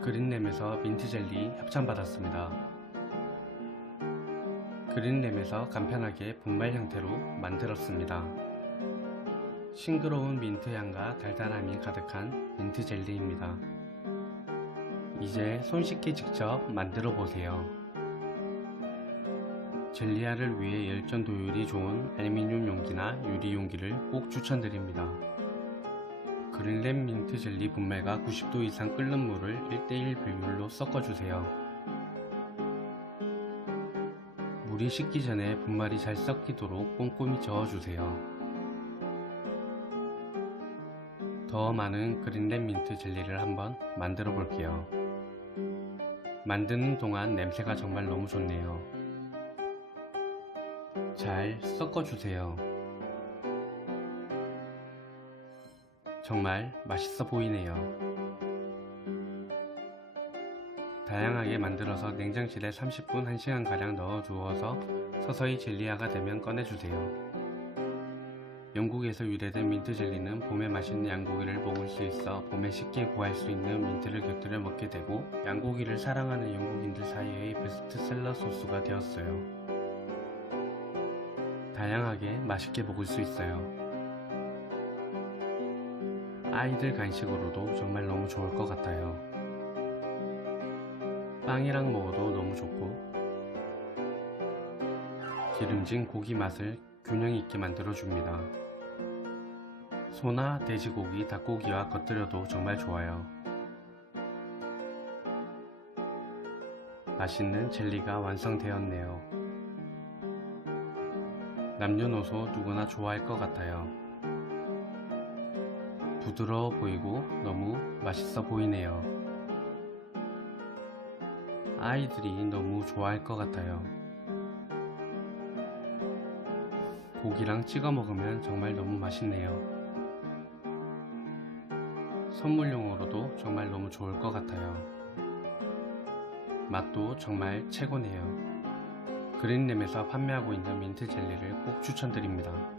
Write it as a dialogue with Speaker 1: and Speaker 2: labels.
Speaker 1: 그린램에서 민트젤리 협찬받았습니다. 그린램에서 간편하게 분말 형태로 만들었습니다. 싱그러운 민트 향과 달달함이 가득한 민트 젤리입니다. 이제 손쉽게 직접 만들어 보세요. 젤리아를 위해 열전 도율이 좋은 알루미늄 용기나 유리 용기를 꼭 추천드립니다. 그린램 민트 젤리 분말과 90도 이상 끓는 물을 1대1 비율로 섞어주세요. 물이 식기 전에 분말이 잘 섞이도록 꼼꼼히 저어주세요. 더 많은 그린램 민트 젤리를 한번 만들어 볼게요. 만드는 동안 냄새가 정말 너무 좋네요. 잘 섞어주세요. 정말 맛있어 보이네요. 다양하게 만들어서 냉장실에 30분 1시간가량 넣어 두어서 서서히 젤리아가 되면 꺼내주세요. 영국에서 유래된 민트 젤리는 봄에 맛있는 양고기를 먹을 수 있어 봄에 쉽게 구할 수 있는 민트를 곁들여 먹게 되고 양고기를 사랑하는 영국인들 사이의 베스트셀러 소스가 되었어요. 다양하게 맛있게 먹을 수 있어요. 아이들 간식으로도 정말 너무 좋을 것 같아요. 빵이랑 먹어도 너무 좋고 기름진 고기 맛을 균형 있게 만들어 줍니다. 소나 돼지고기, 닭고기와 곁들여도 정말 좋아요. 맛있는 젤리가 완성되었네요. 남녀노소 누구나 좋아할 것 같아요. 부드러워 보이고 너무 맛있어 보이네요. 아이들이 너무 좋아할 것 같아요. 고기랑 찍어 먹으면 정말 너무 맛있네요. 선물용으로도 정말 너무 좋을 것 같아요. 맛도 정말 최고네요. 그린램에서 판매하고 있는 민트 젤리를 꼭 추천드립니다.